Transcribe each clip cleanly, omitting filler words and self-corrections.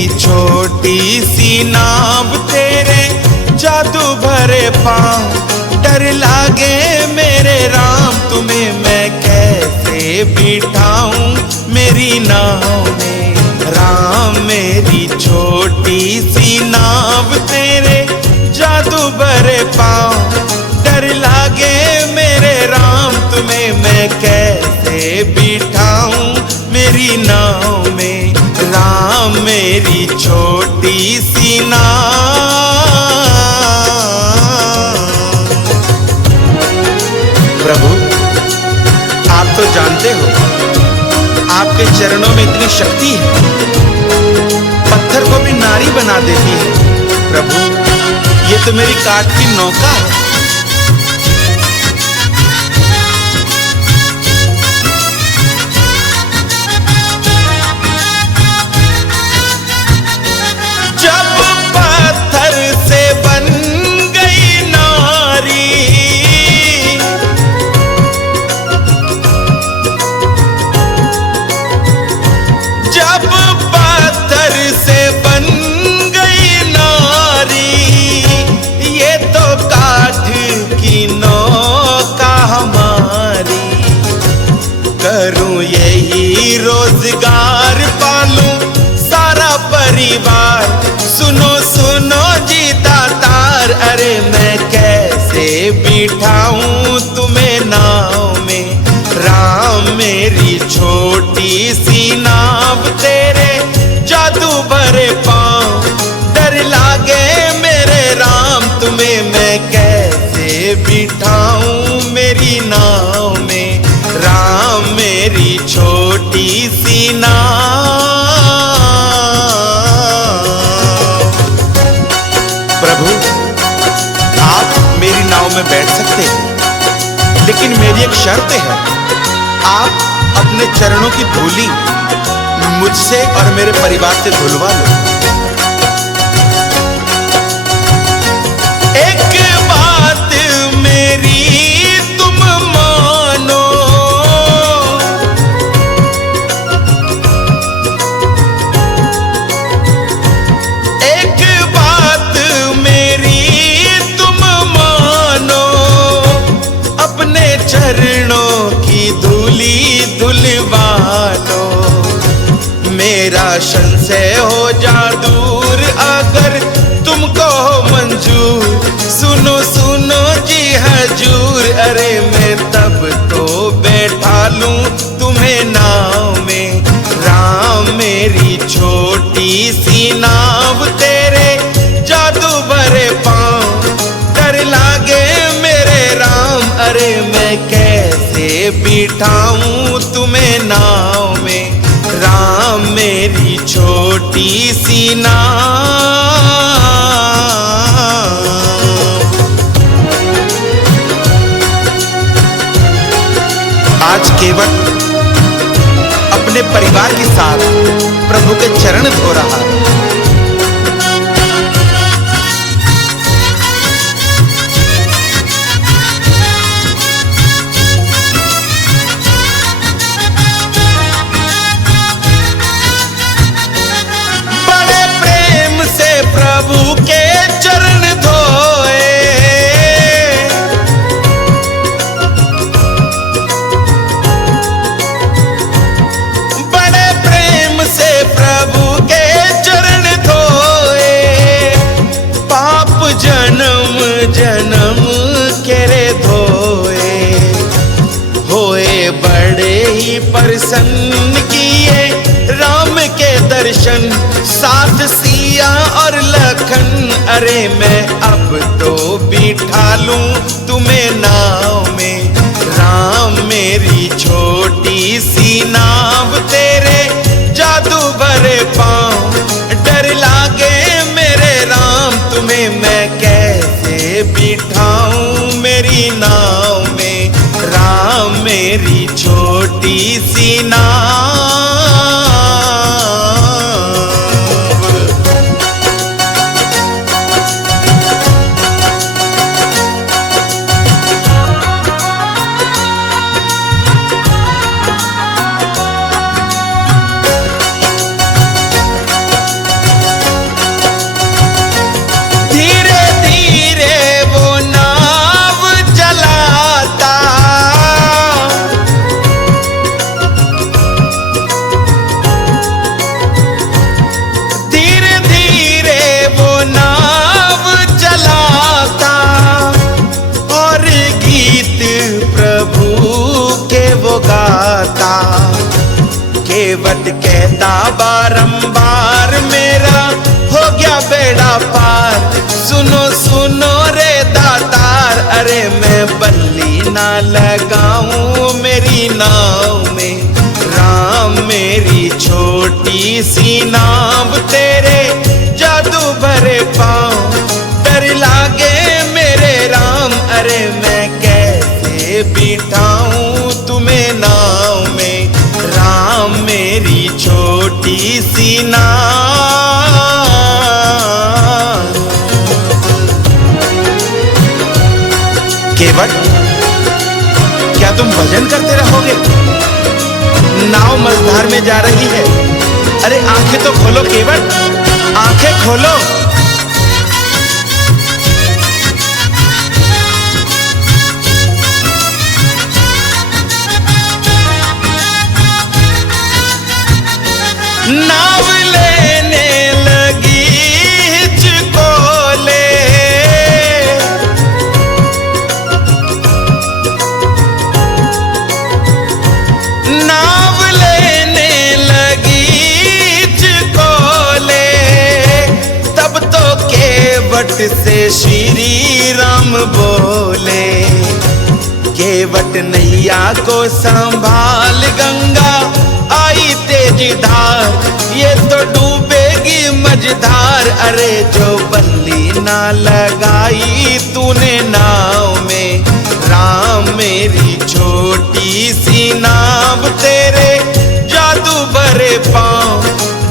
मेरी छोटी सी नाव तेरे जादू भरे पाँव, डर लागे मेरे राम तुम्हें मैं कैसे बिठाऊं मेरी नाव में। राम मेरी छोटी सी नाव तेरे जादू भरे पाँव, डर लागे मेरे राम तुम्हें मैं कैसे बिठाऊं मेरी नाव में। राम मेरी छोटी सी नाव। प्रभु आप तो जानते हो आपके चरणों में इतनी शक्ति है, पत्थर को भी नारी बना देती है। प्रभु ये तो मेरी काट की नौका है। जब पत्थर से बन गई नारी, जब पत्थर से बन गई नारी, ये तो काठ की नौका हमारी। करूं यही रोजगार पालूं सारा परिवार, सुनो सुनो जी दातार, अरे मैं कैसे बिठाऊं तुम्हें नाव में। राम मेरी छोटी सी नाव तेरे जादू भरे पाँव, डर लागे मेरे राम तुम्हें मैं कैसे बिठाऊं मेरी नाव में। राम मेरी छोटी सी नाव। प्रभु आप मेरी नाव में बैठ सकते हैं, लेकिन मेरी एक शर्त है, आप अपने चरणों की धूली मुझसे और मेरे परिवार से धुलवा लो। एक बात मेरी तुम मानो, एक बात मेरी तुम मानो, अपने चरणों की धूली धुलवा लो। मेरा संशय हो जा दूर अगर तुमको हो मंजूर, सुनो सुनो जी हजूर, अरे मैं तब तो बैठा लूं तुम्हें नाव में। राम मेरी छोटी सी नाव तेरे जादू भरे पाँव, डर लागे मेरे राम, अरे मैं कैसे बिठाऊं तुम्हें नाव में। राम मेरी छोटी सी नाव। आज केवल अपने परिवार के साथ प्रभु के चरण धो रहा है। प्रभु के चरण धोए, बड़े प्रेम से प्रभु के चरण धोए। पाप जन्म जन्म के रे धोए, होए बड़े ही प्रसन्न किए राम के दर्शन, साथ सिया और लखन, अरे मैं अब तो बिठा लूं तुम्हें नाव में। राम मेरी छोटी सी नाव तेरे जादू भरे पाँव, डर लागे मेरे राम तुम्हें मैं कैसे बिठाऊं मेरी नाव में। राम मेरी छोटी सी नाव। केवट कहता बारंबार मेरा हो गया बेड़ा पार। सुनो सुनो रे दातार, अरे मैं बल्ली ना लगाऊं मेरी नाव में। राम मेरी छोटी सी नाव तेरे जादू भरे पाँव। डर लागे मेरे राम, अरे मैं कैसे बिठाऊं तुम्हें नाव में। राम मेरी छोटी सी नाव। केवट, क्या तुम भजन करते रहोगे? नाव मझधार में जा रही है। अरे आंखें तो खोलो केवट, आंखें खोलो। नाव लेने लगी हिचकोले, नाव लेने लगी हिचकोले। तब तो केवट से श्री राम बोले, केवट नैया को संभाल गंगा आई तेज धार। ये तो डूबेगी मझधार, अरे जो बल्ली ना लगाई तूने नाव में। राम मेरी छोटी सी नाव तेरे जादू भरे पाँव।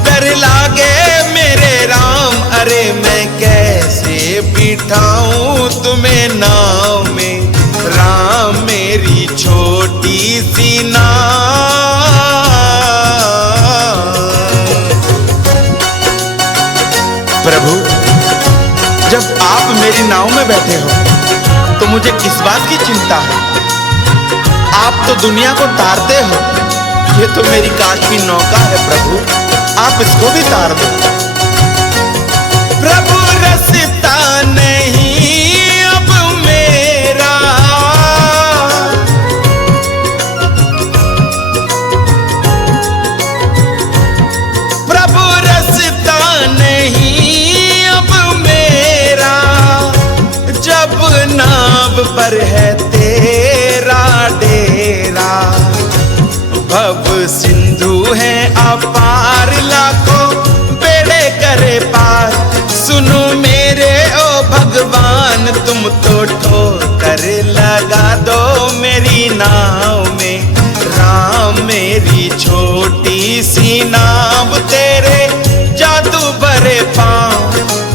डर लागे मेरे राम, अरे मैं कैसे बिठाऊं तुम्हें नाव में। राम मेरी छोटी सी नाव। प्रभु, जब आप मेरी नाव में बैठे हो तो मुझे किस बात की चिंता है? आप तो दुनिया को तारते हो, ये तो मेरी काट की नौका है प्रभु, आप इसको भी तार दो। प्रभु रसता नहीं अब मेरा, प्रभु रसता नहीं अब मेरा। जब नाव पर है तेरा डेरा, भव सिंधु है अपार लाखों बेड़े करे पार। सुनो मेरे ओ भगवान, तुम तो ठोकर लगा दो मेरी नाव में। राम मेरी छोटी सी नाव तेरे जादू भरे पाँव।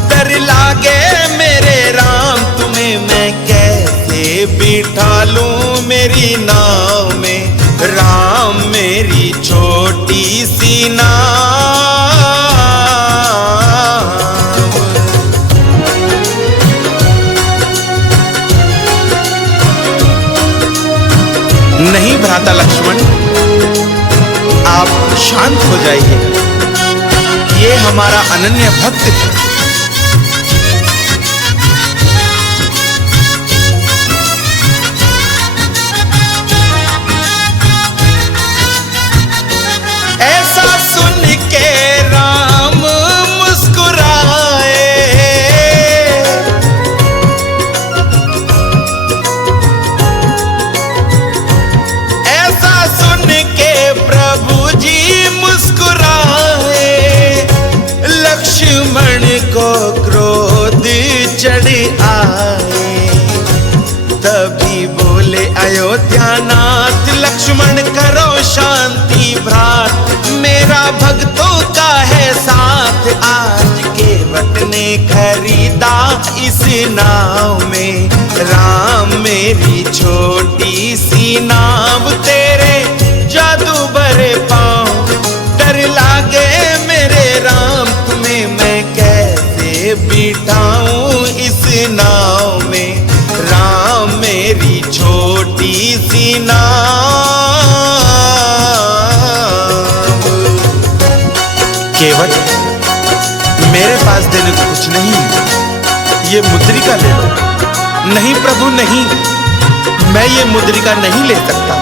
डर लागे मेरे राम, तुम्हें मैं कैसे बिठा लूं मेरी नाव में। राम मेरी छोटी सी नाव। नहीं भ्राता लक्ष्मण, आप शांत हो जाइए, ये हमारा अनन्य भक्त है। ऐसा सुन के राम मुस्कुराए, ऐसा सुन के प्रभु जी मुस्कुराए। लक्ष्मण को क्रोध चढ़ आए, तभी बोले अयोध्यानाथ लक्ष्मण करो शांति भ्रात। मेरा भक्तों का है साथ, आज केवट ने खरीदा इस नाव में। राम मेरी छोटी सी नाव तेरे जादू भरे पाँव। डर लागे मेरे राम, तुम्हें मैं कैसे बिठाऊं इस नाव में। राम मेरी छोटी सी नाव। केवट, मेरे पास देने को कुछ नहीं है, ये मुद्रिका ले लो। नहीं प्रभु नहीं, मैं ये मुद्रिका नहीं ले सकता।